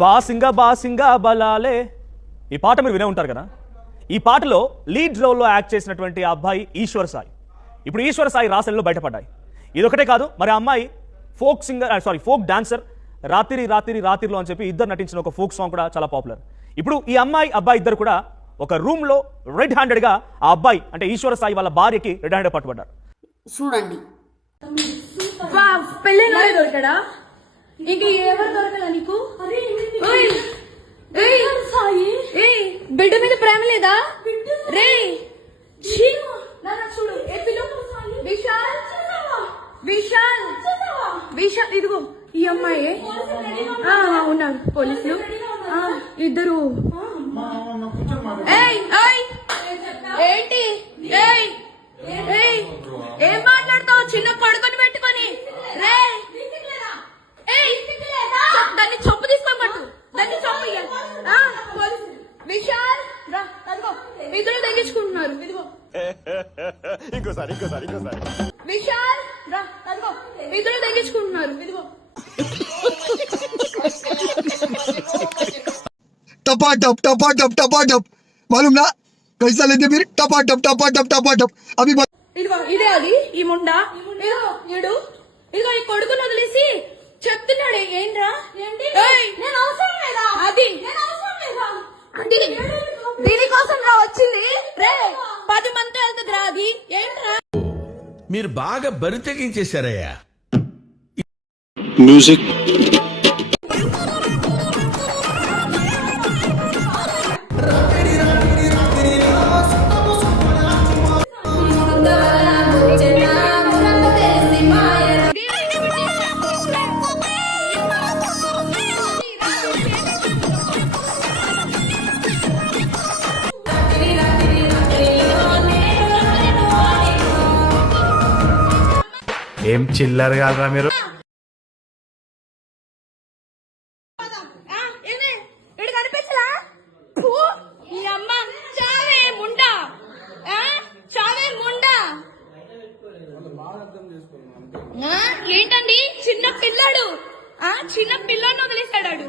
బాసింగా బలాలే ఈ పాట మీరు వినే ఉంటారు కదా. ఈ పాటలో లీడ్ రోల్లో యాక్ట్ చేసినటువంటి ఆ అబ్బాయి ఈశ్వర్ సాయి. ఇప్పుడు ఈశ్వర్ సాయి రాసెల్లో బయటపడ్డాయి. ఇదొకటే కాదు, మరి ఆ అమ్మాయి ఫోక్ డాన్సర్ రాత్రిలో అని చెప్పి ఇద్దరు నటించిన ఒక ఫోక్ సాంగ్ కూడా చాలా పాపులర్. ఇప్పుడు ఈ అమ్మాయి అబ్బాయి ఇద్దరు కూడా ఒక రూమ్ లో రెడ్ హ్యాండెడ్ గా ఆ అబ్బాయి అంటే ఈశ్వర సాయి వాళ్ళ భార్యకి రెడ్ హ్యాండెడ్ పట్టుబడ్డారు. చూడండి దొరికాడా ఇంక ఎవరు దొరకలా నీకు? బిడ్డ మీద ప్రేమ లేదా రే? చూడు విశాల్ ఇదిగో ఈ అమ్మాయి ఉన్నారు పోలీసులు ఇద్దరు. ఏంటి ఏం మాట్లాడతావు? చిన్న కొడుకుని పెట్టుకొని రే దాన్ని చొప్పు తీసుకోబట్టు, దాన్ని చొప్పు. విశాల్ ఇద్దరు తగ్గించుకుంటున్నారు. విశాల్ ఇద్దరు తగ్గించుకుంటున్నారు. टपा मालूम ना कैसा लेते फिर टपा अभी ఇదిగో ఇదే అది ఈ ముండా ఇదిగో ఈ కొడుకుని వదిలేసి చెప్తున్నాడు. ఏంట్రా అది దీనికోసం రా వచ్చింది రే. 10 మంది వెళ్తుంది రా. అది ఏంట్రా మీరు బాగా బరి తెగించేశారయ్యా. మ్యూజిక్ ఏం చిల్లర్ కాదురా మీరు. ఏంటండి చిన్న పిల్లాడు చిన్న పిల్లని వదిలేస్తాడు.